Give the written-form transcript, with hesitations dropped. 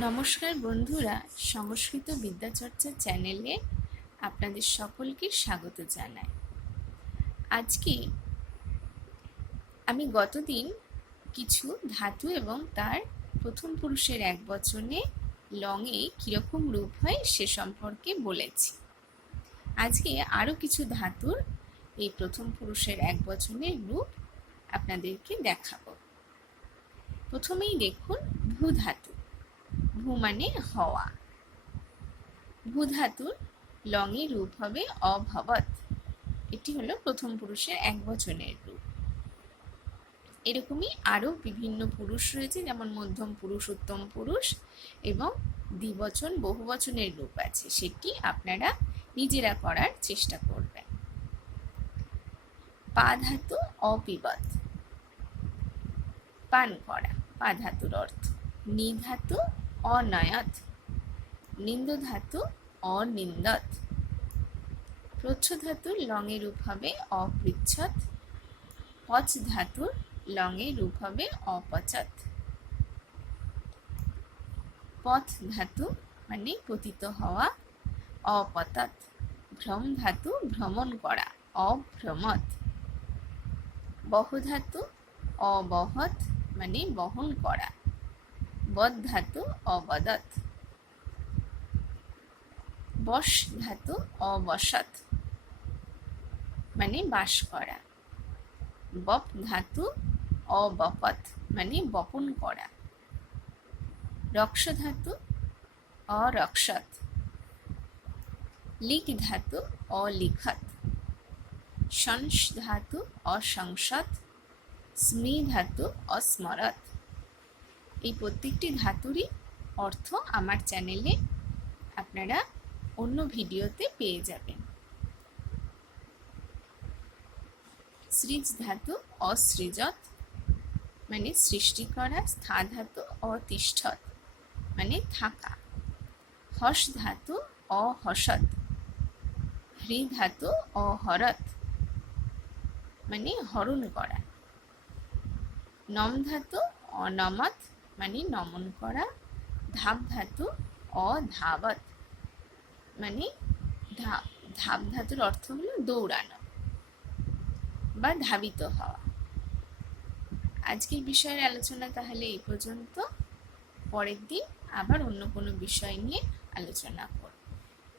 নমস্কার বন্ধুরা, সংস্কৃত বিদ্যাচর্চা চ্যানেলে আপনাদের সকলকে স্বাগত জানাই। আজকে আমি গতদিন কিছু ধাতু এবং তার প্রথম পুরুষের একবচনে লংয়ে কীরকম রূপ হয় সে সম্পর্কে বলেছি। আজকে আরও কিছু ধাতুর এই প্রথম পুরুষের একবচনের রূপ আপনাদেরকে দেখাবো। প্রথমেই দেখুন ভূ ধাতু। ভূ মানে হওয়া। ভূ ধাতুর লংয়ের রূপ হবে অভবৎ। এটি হলো প্রথম পুরুষের একবচনের রূপ। এরকমই আরও বিভিন্ন পুরুষ রয়েছে, যেমন মধ্যম পুরুষ, উত্তম পুরুষ এবং দ্বিবচন বহুবচনের রূপ আছে। সেটি আপনারা নিজেরা করার চেষ্টা করবেন। পা ধাতু অপিবৎ, পান করা, পা ধাতুর অর্থ। নি ধাতু অনয়ত, নিন্দ ধাতু অনিন্দত। প্রচ্ছ ধাতুর লংয়ের রূপ হবে অপৃচ্ছৎ। পচ ধাতুর লংয়ের রূপ হবে অপচত। পথ ধাতু মানে পতিত হওয়া, অপতত। ভ্রম ধাতু ভ্রমণ করা, অভ্রমত। বহ ধাতু অবহৎ মানে বহন করা, বদ ধাতু অবদৎ। বশ ধাতু অবসৎ মানে বাস করা। বপ ধাতু অবপৎ মানে বপন করা। রক্ষ ধাতু অরক্ষত। লিক ধাতু অলিখত। শংস ধাতু অসংসত। স্মি ধাতু অস্মরত। এই প্রত্যেকটি ধাতুরই অর্থ আমার চ্যানেলে আপনারা অন্য ভিডিওতে পেয়ে যাবেন। সৃজ ধাতু অসৃজত মানে সৃষ্টি করা। স্থা ধাতু অতিষ্ঠত মানে থাকা। হস ধাতু অহসৎ। হ্রি ধাতু অহরত মানে হরণ করা। নম ধাতু অনমত মানে নমন করা। ধাপ ধাতু অধাবত মানে ধাপ ধাতুর অর্থ হলো দৌড়ানো বা ধাবিত হওয়া। আজকের বিষয়ের আলোচনা তাহলে এই পর্যন্ত। পরের দিন আবার অন্য কোনো বিষয় নিয়ে আলোচনা করব।